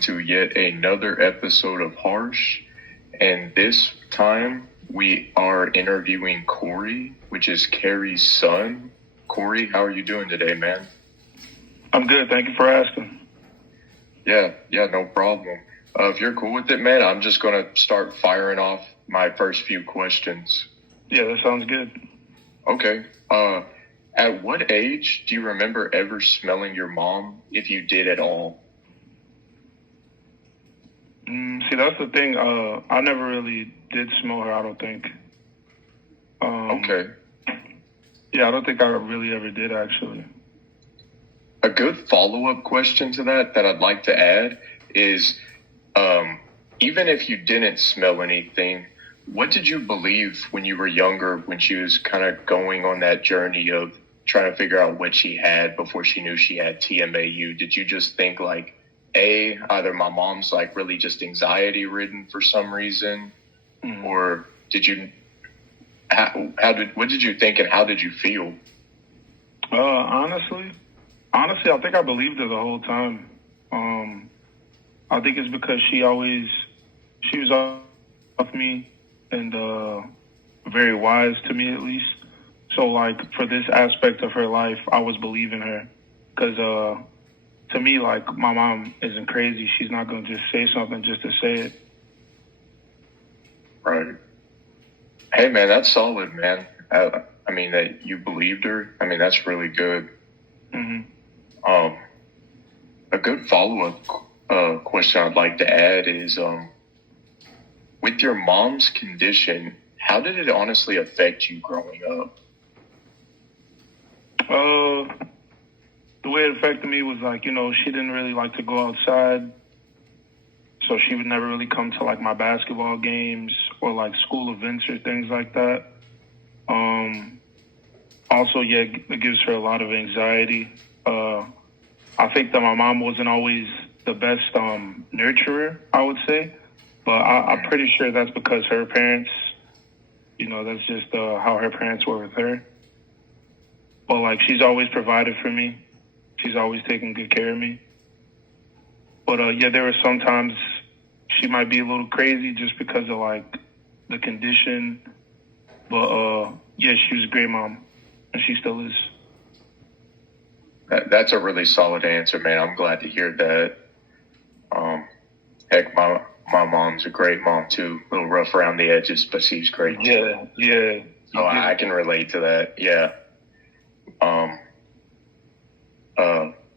to yet another episode of Harsh. And this time we are interviewing Corey, which is Carrie's son. Corey, how are you doing today, man? I'm good. Thank you for asking. Yeah, no problem. If you're cool with it, man, I'm just going to start firing off my first few questions. Yeah, that sounds good. Okay. At what age do you remember ever smelling your mom, if you did at all? See, that's the thing. I never really did smell her, I don't think. Okay. Yeah, I don't think I really ever did, actually. A good follow-up question to that I'd like to add is, even if you didn't smell anything, what did you believe when you were younger, when she was kind of going on that journey of trying to figure out what she had before she knew she had TMAU? Did you just think like, either my mom's like really just anxiety ridden for some reason, or did you, what did you think and how did you feel? Honestly, I think I believed her the whole time. I think it's because she was off me and very wise to me at least. So like for this aspect of her life, I was believing her because to me, like, my mom isn't crazy. She's not going to just say something just to say it. Right. Hey, man, that's solid, man. I mean, that you believed her. I mean, that's really good. Mm-hmm. A good follow-up question I'd like to add is, with your mom's condition, how did it honestly affect you growing up? The way it affected me was like, she didn't really like to go outside. So she would never really come to like my basketball games or like school events or things like that. Also, yeah, it gives her a lot of anxiety. I think that my mom wasn't always the best nurturer, I would say. But I'm pretty sure that's because her parents, that's just how her parents were with her. But like, she's always provided for me. She's always taken good care of me. But yeah, there were sometimes she might be a little crazy just because of like the condition. But yeah, she was a great mom, and she still is. That's a really solid answer, man. I'm glad to hear that. Heck, my mom's a great mom too. A little rough around the edges, but she's great too. Yeah. So I can relate to that. Yeah.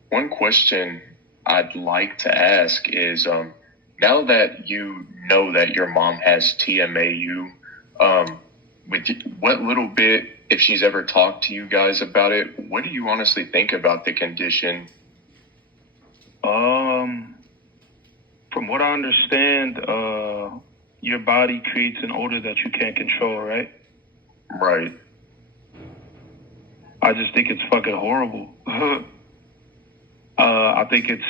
One question I'd like to ask is, now that you know that your mom has TMAU, what little bit, if she's ever talked to you guys about it, what do you honestly think about the condition? From what I understand, your body creates an odor that you can't control, right? Right. I just think it's fucking horrible. I think it's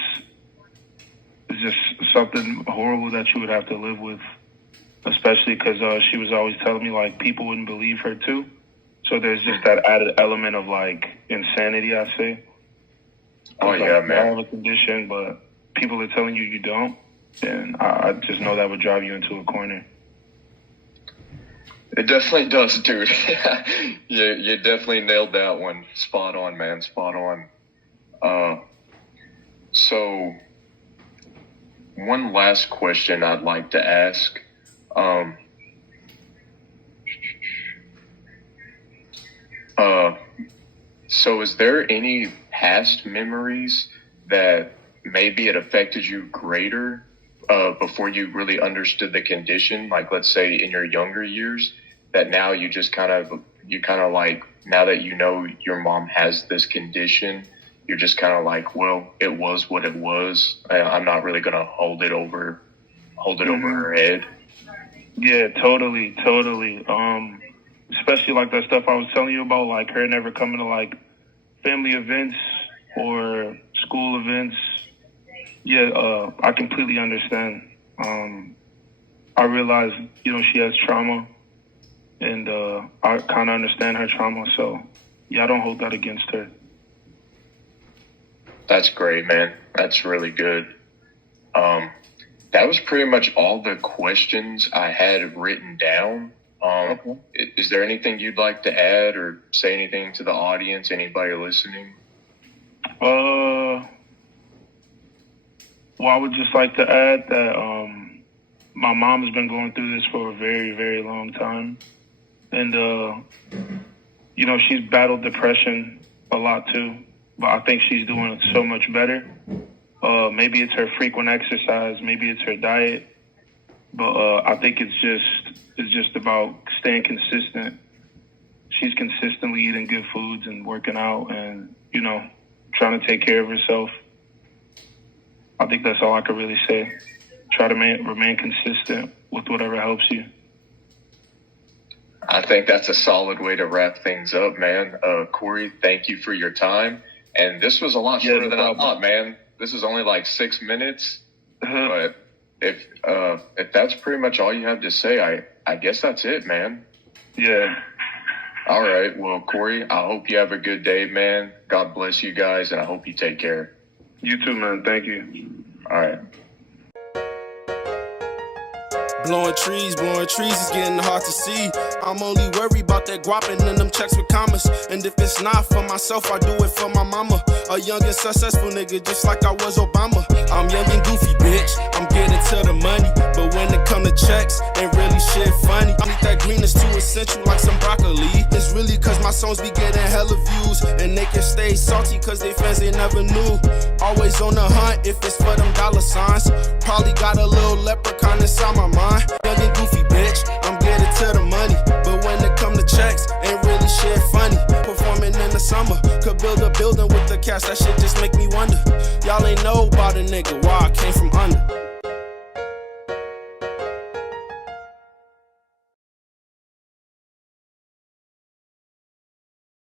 just something horrible that you would have to live with, especially because she was always telling me like people wouldn't believe her too. So there's just that added element of like insanity, I say. Oh yeah, like, man. I have a condition, but people are telling you don't, and I just know that would drive you into a corner. It definitely does, dude. You definitely nailed that one. Spot on, man. Spot on. So one last question I'd like to ask. So is there any past memories that maybe it affected you greater before you really understood the condition? Like, let's say in your younger years, that now you kind of like, now that you know your mom has this condition, you're just kind of like, well, it was what it was. I'm not really going to hold it over her head. Yeah, totally. Especially like that stuff I was telling you about, like her never coming to like family events or school events. Yeah, I completely understand. I realize, she has trauma, and I kind of understand her trauma. So, yeah, I don't hold that against her. That's great, man. That's really good. That was pretty much all the questions I had written down. Okay. Is there anything you'd like to add or say anything to the audience, anybody listening? Well, I would just like to add that my mom has been going through this for a very, very long time. And, she's battled depression a lot too. But I think she's doing so much better. Maybe it's her frequent exercise. Maybe it's her diet. But I think it's just about staying consistent. She's consistently eating good foods and working out and, trying to take care of herself. I think that's all I could really say. Try to remain consistent with whatever helps you. I think that's a solid way to wrap things up, man. Corey, thank you for your time. And this was a lot shorter than I thought, man. This is only like 6 minutes. But if that's pretty much all you have to say, I guess that's it, man. Yeah. All right. Well, Corey, I hope you have a good day, man. God bless you guys, and I hope you take care. You too, man. Thank you. All right. Blowing trees is getting hard to see. I'm only worried about that guapping and them checks with commas. And if it's not for myself, I do it for my mama. A young and successful nigga, just like I was Obama. I'm young and goofy, bitch. I'm getting to the money. But when it come to checks, ain't really shit funny. I need that green is too essential, like some broccoli. It's really cause my songs be getting hella views. And they can stay salty cause they fans they never knew. Always on the hunt if it's for them dollar signs. Probably got a little leprechaun inside my mind. Young and goofy, bitch, I'm getting to the money. But when it come to checks, ain't really shit funny. Performing in the summer, could build a building with the cash. That shit just make me wonder. Y'all ain't know about a nigga, why I came from under.